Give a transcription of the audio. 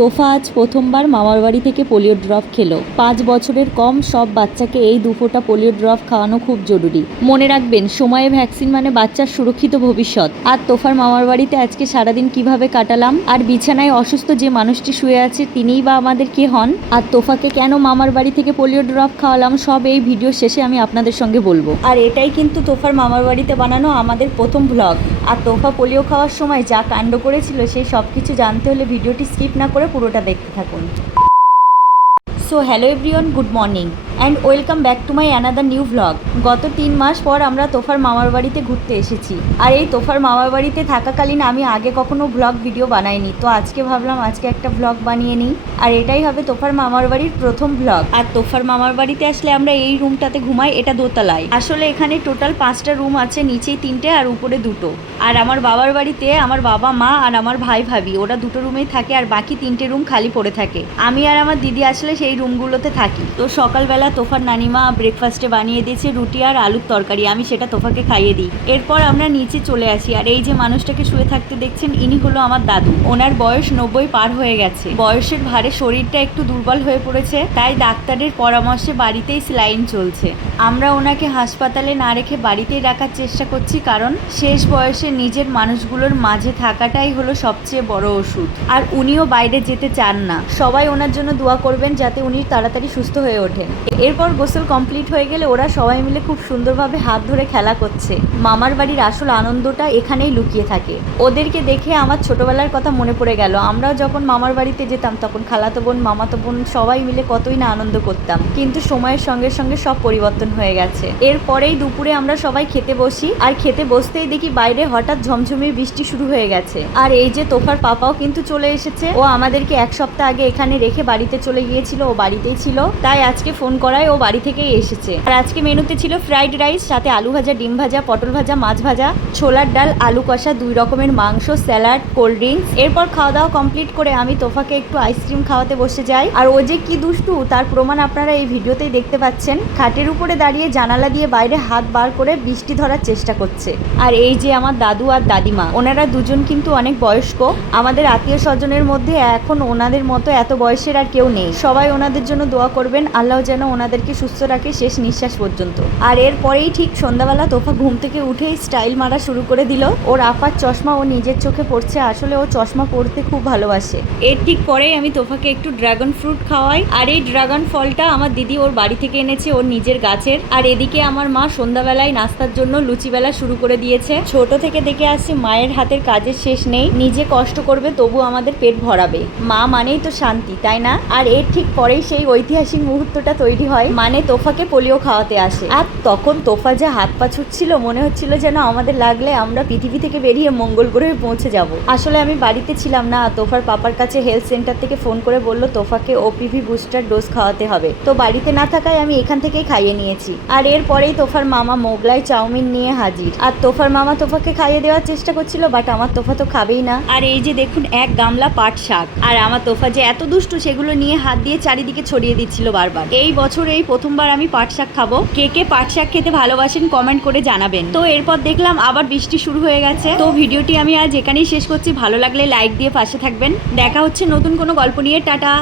তোফা আজ প্রথমবার মামার বাড়ি থেকে পোলিও ড্রপ খেলো। 5 বছরের কম সব বাচ্চাকে এই 2 ফোঁটা পোলিও ড্রপ খাওয়ানো খুব জরুরি। মনে রাখবেন, সময়ে ভ্যাকসিন মানে বাচ্চার সুরক্ষিত ভবিষ্যৎ। আর তোফার মামার বাড়িতে আজকে সারাদিন কিভাবে কাটালাম, আর বিছানায় অসুস্থ যে মানুষটি শুয়ে আছে তিনিই বা আমাদের কে হন, আর তোফাকে কেন মামার বাড়ি থেকে পোলিও ড্রপ খাওয়ালাম, সব এই ভিডিও শেষে আমি আপনাদের সঙ্গে বলবো। আর এটাই কিন্তু তোফার মামার বাড়িতে বানানো আমাদের প্রথম ব্লগ। আর তোফা পোলিও খাওয়ার সময় যা কাণ্ড করেছিল সেই সব কিছু জানতে হলে ভিডিওটি স্কিপ না করে পুরোটা দেখতে থাকুন। So hello everyone, good morning and welcome back to my another new vlog. গত 3 মাস পর আমরা তোফার মামার বাড়িতে ঘুরতে এসেছি। আর এই তোফার মামার বাড়িতে থাকাকালীন আমি আগে কখনো ব্লগ ভিডিও বানাইনি, তো আজকে ভাবলাম আজকে একটা ব্লগ বানিয়ে নিই। আর এটাই হবে তোফার মামার বাড়ির প্রথম ব্লগ। আর তোফার মামার বাড়িতে আসলে আমরা এই রুমটাতে ঘুমাই, এটা দোতলায়। আসলে এখানে টোটাল 5টা রুম আছে, নিচেই 3টে আর উপরে 2টো। আর আমার বাবার বাড়িতে আমার বাবা মা আর আমার ভাই ভাবি ওরা 2টো রুমেই থাকে, আর বাকি 3টে রুম খালি পড়ে থাকে। আমি আর আমার দিদি আসলে সেই রুমগুলোতে থাকি। তো সকালবেলা তোফার নানিমা ব্রেকফাস্টে বানিয়ে দিয়েছে রুটি আর আলুর তরকারি, আমি সেটা তোফাকে খাইয়ে দিই। এরপর আমরা নিচে চলে আসি। আর এই যে মানুষটাকে শুয়ে থাকতে দেখছেন, ইনি হলো আমার দাদু। ওনার বয়স 90 পার হয়ে গেছে। বয়সের ভারে শরীরটা একটু দুর্বল হয়ে পড়েছে, তাই ডাক্তারের পরামর্শে বাড়িতেই স্যালাইন চলছে। আমরা ওনাকে হাসপাতালে না রেখে বাড়িতেই রাখার চেষ্টা করছি, কারণ শেষ বয়সে নিজের মানুষগুলোর মাঝে থাকাটাই হলো সবচেয়ে বড় ওষুধ। আর উনিও বাইরে যেতে চান না। সবাই ওনার জন্য দোয়া করবেন যাতে উনি তাড়াতাড়ি সুস্থ হয়ে ওঠেন। এরপর গোসল কমপ্লিট হয়ে গেলে ওরা সবাই মিলে খুব সুন্দরভাবে হাত ধরে খেলা করছে। মামার বাড়ির আসল আনন্দটা এখানেই লুকিয়ে থাকে। ওদেরকে দেখে আমার ছোটবেলার কথা মনে পড়ে গেল। আমরাও যখন মামার বাড়িতে যেতাম তখন খালাতো বোন মামাতো বোন সবাই মিলে কতই না আনন্দ করতাম, কিন্তু সময়ের সঙ্গে সঙ্গে সব পরিবর্তন হয়ে গেছে। এরপরেই দুপুরে আমরা সবাই খেতে বসি, আর খেতে বসতেই দেখি বাইরে হঠাৎ ঝমঝমিয়ে বৃষ্টি শুরু হয়ে গেছে। আর এই যে তোফার পাপাও কিন্তু চলে এসেছে। ও আমাদেরকে 1 সপ্তাহ আগে এখানে রেখে বাড়িতে চলে গিয়েছিল, ও বাড়িতেই ছিল, তাই আজকে ফোন করায় ও বাড়ি থেকেই এসেছে। আর আজকে মেনুতে ছিল ফ্রাইড রাইস, সাথে আলু ভাজা, ডিম ভাজা, পটল ভাজা, মাছ ভাজা, ছোলার ডাল, আলু কষা, 2 রকমের মাংস, স্যালাড, কোল্ড ড্রিঙ্কস। এরপর খাওয়া দাওয়া কমপ্লিট করে আমি তোফাকে একটু আইসক্রিম খাওয়াতে বসে যাই। আর ও যে কি দুষ্টু তার প্রমাণ আপনারা এই ভিডিওতেই দেখতে পাচ্ছেন। খাটের উপরে দাঁড়িয়ে জানালা দিয়ে বাইরে হাত বার করে বৃষ্টি ধরার চেষ্টা করছে। আর এই যে আমার দাদু আর দাদিমা, ওনারা দুজন কিন্তু অনেক বয়স্ক। আমাদের আত্মীয় স্বজনের মধ্যে এখন ওনাদের মতো এত বয়সের আর কেউ নেই। সবাই ওনাদের জন্য দোয়া করবেন, আল্লাহ যেন ওনাদেরকে সুস্থ রাখে শেষ নিঃশ্বাস পর্যন্ত। আর এরপরেই ঠিক সন্ধ্যাবেলা তোফা ঘুম থেকে উঠেই স্টাইল মারা শুরু করে দিল। ওর আপার চশমা ও নিজের চোখে পড়ছে, আসলে ও চশমা পরতে খুব ভালোবাসে। এর ঠিক পরেই আমি তোফাকে একটু ড্রাগন ফ্রুট খাওয়াই। আর এই ড্রাগন ফলটা আমার দিদি ওর বাড়ি থেকে এনেছে, ওর নিজের গাছের। আর এদিকে আমার মা সন্ধ্যাবেলায় নাস্তার জন্য লুচি বেলা শুরু করে দিয়েছে। ছোট থেকে দেখে আসছি মায়ের হাতের কাজের শেষ নেই। নিজে কষ্ট করবে তবু আমাদের পেট ভরাবে। মা মানেই তো শান্তি, তাই না? আর এর ঠিক পরেই সেই ঐতিহাসিক মুহূর্তটা তৈরি হয়, মানে তোফাকে পোলিও খাওয়াতে আসে। আর তখন তোফা যে হাত পা ছুটছিল, মনে হচ্ছিল যেন আমাদের লাগলে আমরা পৃথিবী থেকে বেরিয়ে মঙ্গল গ্রহে পৌঁছে যাব। আসলে আমি বাড়িতে ছিলাম না। তোফার পাপার কাছে হেলথ সেন্টার থেকে ফোন করে বলল তোফাকে ওপিভি বুস্টার ডোজ খাওয়াতে হবে। তো বাড়িতে না থাকায় আমি এখান থেকেই খাইয়ে নিয়েছি। আর এরপরেই তোফার মামা মোগলাই চাউমিন নিয়ে হাজির। আর তোফার মামা তোফাকে খাইয়ে দেওয়ার চেষ্টা করছিল, বাট আমার তোফা তো খাবেই না। আর এই যে দেখুন 1 গামলা পাট শাক। আর আমার তোফা যে এত দুষ্টু, সেগুলো নিয়ে হাত দিয়ে চারিদিকে ছড়িয়ে দিচ্ছিল বারবার। এই বছর এই প্রথমবার আমি পাট শাক খাবো। কে কে পাট শাক খেতে ভালোবাসেন কমেন্ট করে জানাবেন। তো এরপর দেখলাম আবার বৃষ্টি শুরু হয়ে গেছে। তো ভিডিওটি আমি আজ এখানেই শেষ করছি। ভালো লাগলে লাইক দিয়ে পাশে থাকবেন। দেখা হচ্ছে নতুন কোনো গল্প নিয়ে। টাটা।